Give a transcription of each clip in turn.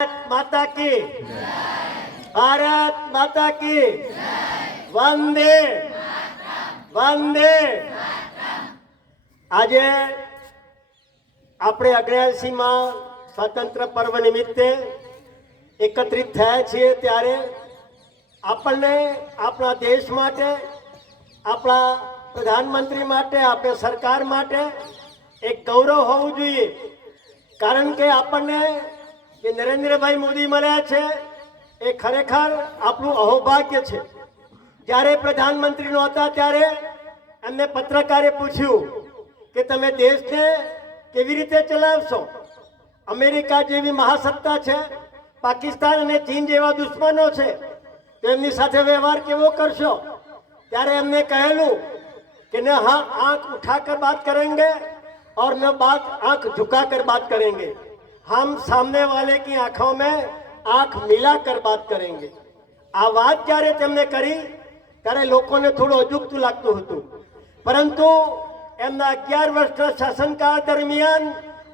માતા કી ભારત માતા કી વંદે વંદે આજે આપણે અગ્રયાસીમાં સ્વાતંત્ર પર્વ નિમિત્તે એકત્રિત થયા છીએ ત્યારે આપણને આપણા દેશ માટે, આપણા પ્રધાનમંત્રી માટે, આપણે સરકાર માટે એક ગૌરવ હોવું જોઈએ. કારણ કે આપણને જે નરેન્દ્રભાઈ મોદી મળ્યા છે એ ખરેખર આપણું અહોભાગ્ય છે જ્યારે પ્રધાનમંત્રી નહોતા ત્યારે એમને પત્રકારે પૂછ્યું કે તમે દેશને કેવી રીતે ચલાવશો અમેરિકા જેવી મહાસત્તા છે પાકિસ્તાન અને ચીન જેવા દુશ્મનો છે તો એમની સાથે વ્યવહાર કેવો કરશો ત્યારે એમને કહેલું कि न हाँ आंख उठाकर बात करेंगे और न बात आंख झुकाकर बात करेंगे हम सामने वाले की आंखों में आंख मिलाकर बात करेंगे આ વાત જ્યારે તેમને કરી ત્યારે લોકોને થોડું અજુગતું લાગતું હતું પરંતુ એમના અગિયાર વર્ષના શાસનકાળ દરમિયાન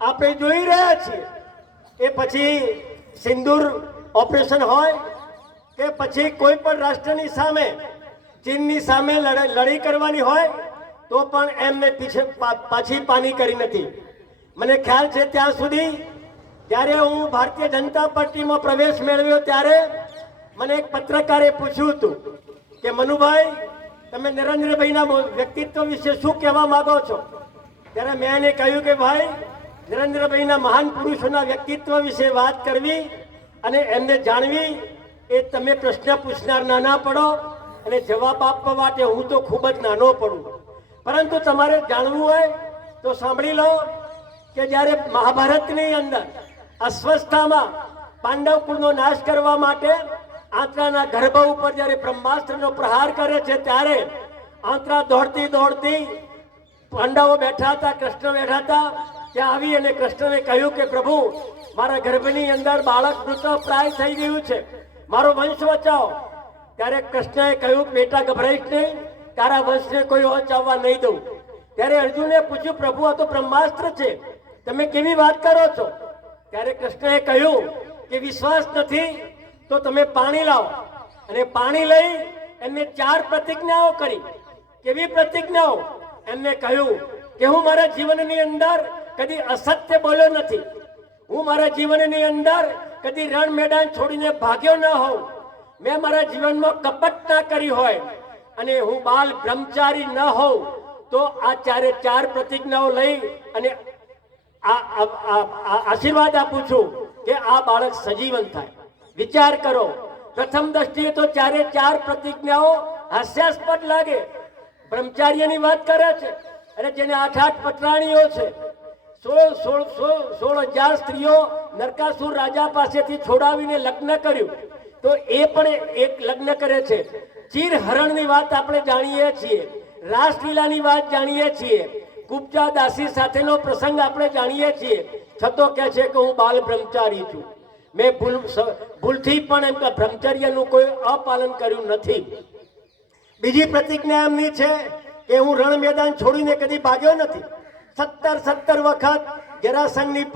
આપણે જોઈ રહ્યા છીએ એ પછી સિંદૂર ઓપરેશન હોય કે પછી કોઈ પણ રાષ્ટ્રની સામે ચીનની સામે લડાઈ લડાઈ કરવાની હોય તો પણ એમને પીછે પા- પાછી પાની કરી નથી મને ખ્યાલ છે ત્યાં સુધી જ્યારે હું ભારતીય જનતા પાર્ટીમાં પ્રવેશ મેળવ્યો ત્યારે મને એક પત્રકારે પૂછ્યું હતું કે, મનુભાઈ, તમે નરેન્દ્રભાઈના વ્યક્તિત્વ વિશે શું કહેવા માગો છો? ત્યારે મેં એને કહ્યું કે, ભાઈ, નરેન્દ્રભાઈના મહાન પુરુષોના વ્યક્તિત્વ વિશે વાત કરવી અને એમને જાણવી એ તમે પ્રશ્ન પૂછનાર નાના પડો અને જવાબ આપવા માટે હું તો ખૂબ જ નાનો પડું. પરંતુ તમારે જાણવું હોય તો સાંભળી લો કે જ્યારે મહાભારતની અંદર અસ્વસ્થામાં પાંડવ કુળનો નાશ કરવા માટે આંતરાના ગર્ભ ઉપર જ્યારે બ્રહ્માસ્ત્રનો પ્રહાર કરે છે, ત્યારે આંતરા દોડતી દોડતી પાંડવો બેઠા હતા, કૃષ્ણ બેઠા હતા. ત્યાં આવી અને કૃષ્ણને કહ્યું કે, પ્રભુ, મારા ગર્ભની અંદર બાળક મૃત પ્રાય થઈ ગયું છે. મારો વંશ બચાવો. ત્યારે કૃષ્ણએ કહ્યું, બેટા, ગભરાઈશ નહીં. તારા વંશને કોઈ બચાવવા નહીં દઉં. ત્યારે અર્જુને પૂછ્યું, પ્રભુ, આ તો બ્રહ્માસ્ત્ર છે. તમે કેવી વાત કરો છો? ત્યારે કૃષ્ણએ કહ્યું કે વિશ્વાસ નથી, તો તમે પાણી લાવો. અને પાણી લઈ એમને ચાર પ્રતિજ્ઞાઓ કરી. કેવી પ્રતિજ્ઞાઓ? એમને કહ્યું કે હું મારા જીવનની અંદર કદી અસત્ય બોલ્યો નથી. હું મારા જીવનની અંદર કદી રણ મેદાન છોડીને ભાગ્યો ન હોઉં. મેં મારા જીવનમાં કપટ ના કરી હોય અને હું બાલ બ્રહ્મચારી ન હોઉં, તો આ ચારે ચાર પ્રતિજ્ઞાઓ લઈ અને આશીર્વાદ આપું છું કે આ બાળક સજીવન થાય. વિચાર કરો. પ્રથમ દ્રષ્ટિએ તો ચારે ચાર પ્રતિજ્ઞાઓ હાસ્યાસ્પદ લાગે. બ્રહ્મચાર્યની વાત કરે છે અને જેને આઠ આઠ પટરાણીઓ છે. સોળ સોળ સોળ સોળ હજાર સ્ત્રીઓ નરકાસુર રાજા પાસેથી છોડાવીને લગ્ન કર્યું. તો એ પણ એક લગ્ન કરે છે. ચીર હરણની વાત આપણે જાણીએ છીએ. રાસલીલાની વાત જાણીએ છીએ. કુબજા દાસી સાથેનો પ્રસંગ આપણે જાણીએ છીએ. છતો કહે છે કે હું બાલ બ્રહ્મચારી છું. મેં ભૂલ ભૂલથી પણ એમ બ્રહ્મચર્યનું કોઈ અપાલન કર્યું નથી. બીજી પ્રતિજ્ઞા એમની છે કે હું રણ મેદાન છોડીને કદી ભાગ્યો નથી. સત્તર સત્તર વખત જરાસંઘની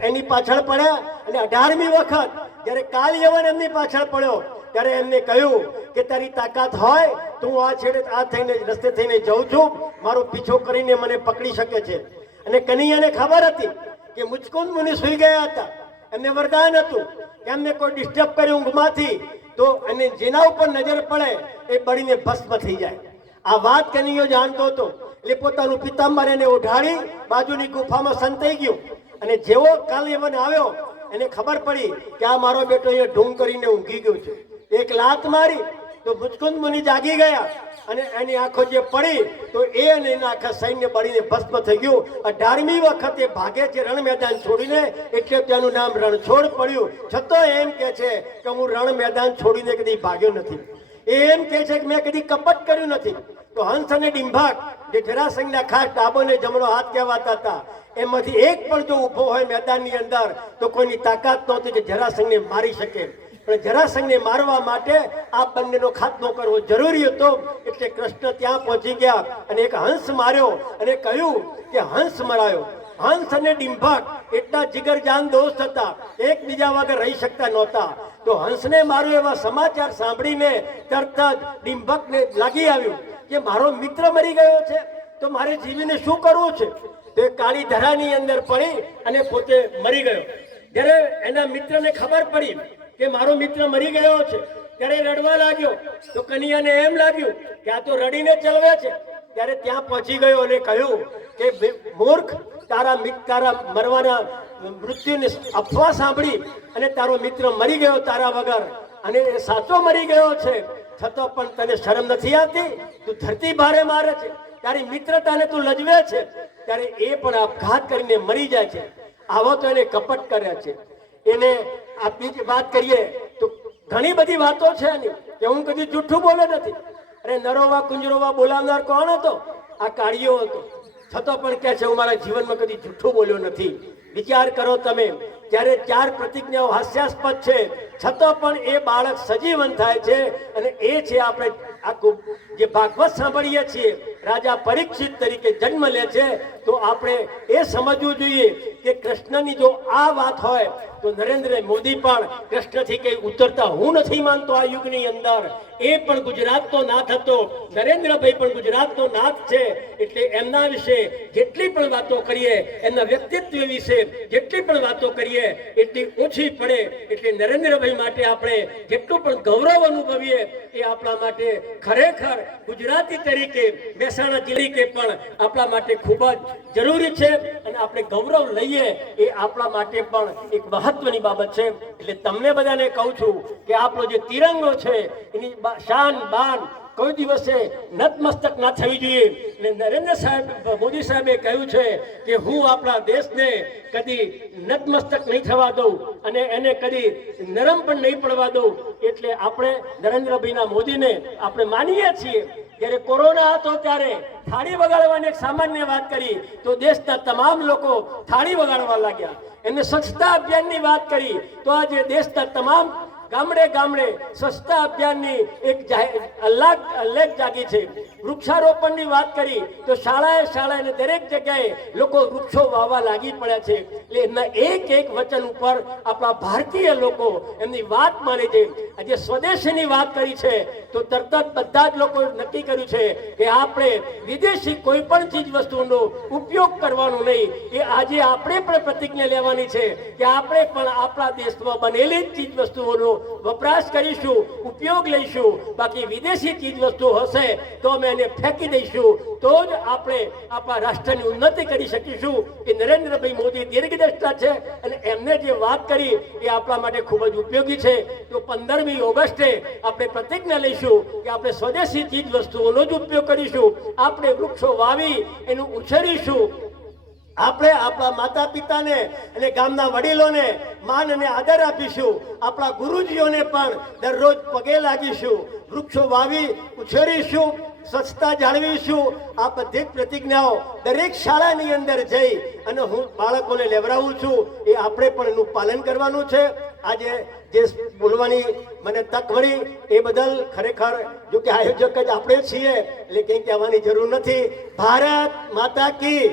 એની પાછળ પડ્યા અને અઢારમી વખત જ્યારે કાલ યવન એમની પાછળ પડ્યો ત્યારે એમને કહ્યું કે તારી તાકાત હોય, તો હું આ છેડે આ થઈને રસ્તે થઈને જઉં છું. મારો પીછો કરીને મને પકડી શકે છે. અને કનૈયાને ખબર હતી કે મુચકુંદ મુનિ સુઈ ગયા હતા. એમને વરદાન હતું કે એમને કોઈ ડિસ્ટર્બ કરી ઊંઘમાંથી, તો અને જેના ઉપર નજર પડે, એ બળીને ભસ્મ થઈ જાય. આ વાત કનૈયો જાણતો હતો. એટલે પોતાનું પિતાંબર એને ઓઢાડી બાજુની ગુફામાં સંતાઈ ગયો. અને જેવો કાલ યવન આવ્યો, એને ખબર પડી કે આ મારો બેટો અહીંયા ઢૂંગ કરીને ઊંઘી ગયો છે. એક લાત મારી તો મુચકુંદ મુનિ જાગી ગયા અને એની આંખો જે પડી તો એ અને એના આખા સૈન્ય બળીને ભસ્મ થઈ ગયું. અઢારમી વખતે ભાગે છે રણ મેદાન છોડીને, એટલે તેનું નામ રણછોડ પડ્યું. છતાં એમ કે છે કે હું રણ મેદાન છોડીને કદી ભાગ્યો નથી. એમ કે છે કે મેં કદી કપટ કર્યું નથી. તો હંસ અને ડિંભાક જે જરાસંઘના ખાસ ડાબો ને જમણો હાથ કહેવાતા હતા, એમાંથી એક પણ જો ઊભો હોય મેદાનની અંદર, તો કોઈની તાકાત નહોતી કે જરાસંઘને મારી શકે. પણ જરાસંઘને મારવા માટે આ બંનેનો ખાત્મો કરવો જરૂરી હતો. એટલે કૃષ્ણ ત્યાં પહોંચી ગયા અને એક હંસ માર્યો અને કહ્યું કે હંસ મરાયો. હંસ અને ડિંભક એટલા જીગરજાન દોસ્ત હતા, એકબીજા વગર રહી શકતા નહોતા. તો હંસને મારું એવા સમાચાર સાંભળીને તરત જ ડિંભકને લાગી આવ્યું કે મારો મિત્ર મરી ગયો છે, તો મારે જીવીને શું કરવું છે? તે કાળી ધરાની અંદર પડી અને પોતે મરી ગયો. જ્યારે એના મિત્રને ખબર પડી કે મારો મિત્ર મરી ગયો છે, ત્યારે રડવા લાગ્યો. તો કનિયાને એમ લાગ્યું કે આ તો રડીને ચલવે છે. ત્યારે ત્યાં પહોંચી ગયો અને કહ્યું કે મૂર્ખ, તારા તારા મરવાના મૃત્યુની અફવા સાંભળી અને તારો મિત્ર મરી ગયો તારા વગર. અને એ સાચો મરી ગયો છે. છતાં પણ તને શરમ નથી આવતી? તું ધરતી ભારે મારે છે. તારી મિત્રતાને તું લજવે છે. ત્યારે એ પણ આપઘાત કરીને મરી જાય છે. આવો તો એને કપટ કરે છે. એને આ બીજી વાત કરીએ, તો ઘણી બધી વાતો છે એની કે હું કદી જૂઠું બોલે નથી. અરે નરોવા, કુંજરોવા બોલાવનાર કોણ હતો? આ કાળિયો હતો. છતાં પણ કહે છે, હું મારા જીવનમાં કદી જૂઠું બોલ્યો નથી. વિચાર કરો તમે, જ્યારે ચાર પ્રતિજ્ઞાઓ હાસ્યાસ્પદ છે છતાં પણ એ બાળક સજીવન થાય છે અને એ છે આપણે આખું જે ભાગવત સાંભળીએ છીએ, રાજા પરીક્ષિત તરીકે જન્મ લે છે તો આપણે એ સમજવું જોઈએ કે કૃષ્ણની જો આ વાત હોય, તો નરેન્દ્ર મોદી પણ કૃષ્ણથી કંઈ ઉતરતા હું નથી માનતો આ યુગની અંદર. એ પણ ગુજરાતનો નાથ હતો. નરેન્દ્રભાઈ પણ ગુજરાતનો નાથ છે. એટલે એમના વિશે જેટલી પણ વાતો કરીએ, એમના વ્યક્તિત્વ વિશે જેટલી પણ વાતો કરીએ, એટલી ઓછી પડે. એટલે નરેન્દ્રભાઈ માટે આપણે જેટલું પણ ગૌરવ અનુભવીએ, એ આપણા માટે ખરેખર ગુજરાતી તરીકે, મહેસાણા તરીકે પણ આપણા માટે ખૂબ જ જરૂરી છે અને આપણે ગૌરવ લઈએ એ આપણા માટે પણ એક મહત્વની બાબત છે. એટલે તમને બધાને કહું છું કે આપણો જે તિરંગો છે, એની શાન, બાન કોઈ દિવસે નતમસ્તક ના થવી જોઈએ. અને નરેન્દ્ર સાહેબ, મોદી સાહેબે કહ્યું છે કે હું આપણા દેશને કદી નતમસ્તક નહીં થવા દઉં અને એને કદી નરમ પણ નહીં પડવા દઉં. એટલે આપણે નરેન્દ્રભાઈના મોદીને આપણે માનીએ છીએ જ્યારે કોરોના હતો ત્યારે થાળી વગાડવાની એક સામાન્ય વાત કરી, તો દેશના તમામ લોકો થાળી વગાડવા લાગ્યા. એને સ્વચ્છતા અભિયાનની વાત કરી, તો આજે દેશના તમામ ગામડે ગામડે સ્વચ્છતા અભિયાનની એક અલગ અલગ જાગી છે. વૃક્ષારોપણની વાત કરી, તો શાળાએ શાળાએ દરેક જગ્યાએ લોકો વૃક્ષો વાવવા લાગી પડ્યા છે. એટલે એમના એક એક વચન ઉપર આપણા ભારતીય લોકો એમની વાત માને છે. આજે સ્વદેશીની વાત કરી છે, તો તરત જ બધા જ લોકો નક્કી કર્યું છે કે આપણે વિદેશી કોઈ પણ ચીજ વસ્તુનો ઉપયોગ કરવાનો નહીં. એ આજે આપણે પણ પ્રતિજ્ઞા લેવાની છે કે આપણે પણ આપણા દેશમાં બનેલી ચીજ વસ્તુઓનો વપરાશ કરીશું, ઉપયોગ લઈશું. બાકી વિદેશી ચીજ વસ્તુ હશે તો અમે એને ફેંકી દઈશું. તો જ આપણે આપણા રાષ્ટ્રની ઉન્નતિ કરી શકીશું. એ નરેન્દ્રભાઈ મોદી દીર્ઘદ્રષ્ટા છે અને એમને જે વાત કરી એ આપણા માટે ખૂબ જ ઉપયોગી છે. તો પંદરમી ઓગસ્ટે આપણે પ્રતિજ્ઞા લઈશું કે આપણે સ્વદેશી ચીજ વસ્તુઓનો જ ઉપયોગ કરીશું. આપણે વૃક્ષો વાવી, એનું ઉછેરીશું. આપણે આપણા માતા પિતાને અને ગામના વડીલોને માન અને આદર આપીશું. આપણા ગુરુજીઓને પણ દરરોજ પગે લાગીશું. વૃક્ષો વાવી, ઉછેરીશું, સ્વચ્છતા જાળવીશું. આ બધી પ્રતિજ્ઞાઓ દરેક શાળાની અંદર જઈ અને હું બાળકોને લેવડાવું છું. એ આપણે પણ એનું પાલન કરવાનું છે. આજે જે બોલવાની મને તક મળી એ બદલ ખરેખર જો કે આયોજક જ આપણે છીએ, એટલે કંઈ કહેવાની જરૂર નથી. ભારત માતા કી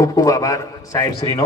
ખૂબ ખૂબ આભાર સાહેબ શ્રીનો.